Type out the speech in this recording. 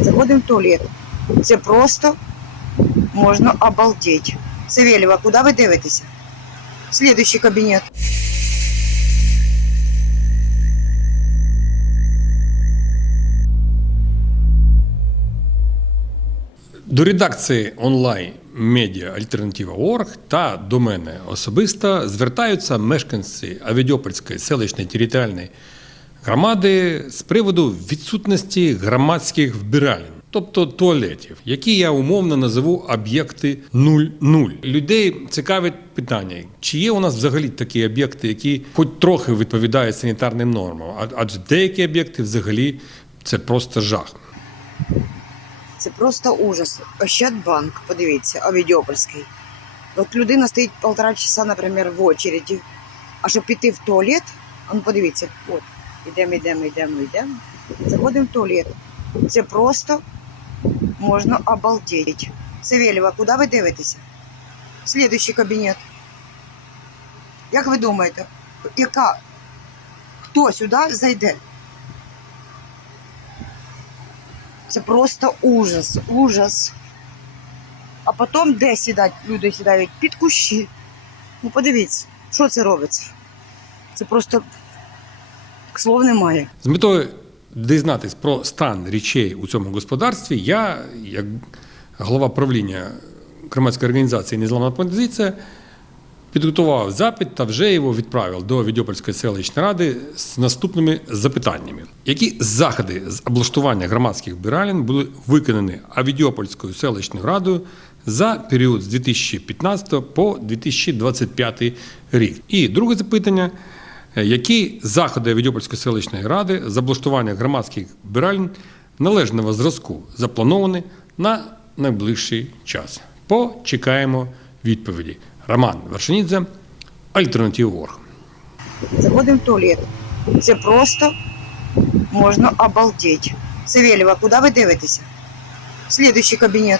Заходимо в туалет. Це просто можна обалдеть. Савельєва, куди ви дивитеся? Слідуючий кабінет. До редакції онлайн медіа Альтернатива.орг та до мене особисто звертаються мешканці Авідьопольської селищної територіальної громади з приводу відсутності громадських вбиралень, тобто туалетів, які я умовно називу об'єкти 0-0. Людей цікавить питання, чи є у нас взагалі такі об'єкти, які хоч трохи відповідають санітарним нормам, адже деякі об'єкти взагалі це просто жах. Це просто ужас. Ощадбанк, подивіться, Авідіопольський. От людина стоїть полтора часа, наприклад, в очереді. А щоб піти в туалет, ну подивіться, от, ідемо, йдемо, йдемо, йдемо. Заходимо в туалет. Це просто можна обалдеть. Савельєва, куди ви дивитеся? Слідуючий кабінет. Як ви думаєте, яка? Хто сюди зайде? Це просто ужас, ужас. А потім де сідають? Люди сідають під кущі. Ну подивіться, що це робиться. Це просто слов немає. З метою дізнатись про стан речей у цьому господарстві, я, як голова правління громадської організації Незламна позиція, підготував запит та вже його відправив до Відьопольської селищної ради з наступними запитаннями: які заходи з облаштування громадських вбиралень були виконані Авідіопольською селищною радою за період з 2015 по 2025 рік? І друге запитання. Е, Які заходи Відьопольської селищної ради з облаштування громадських вбиралень належного зразку заплановані на найближчий час? Почекаємо відповіді. Роман Вершинідзе, Альтернатив.орг. Заходимо в туалет. Це просто можна обалдеть. Савельєва, куди ви дивитеся? Слідуючий кабінет.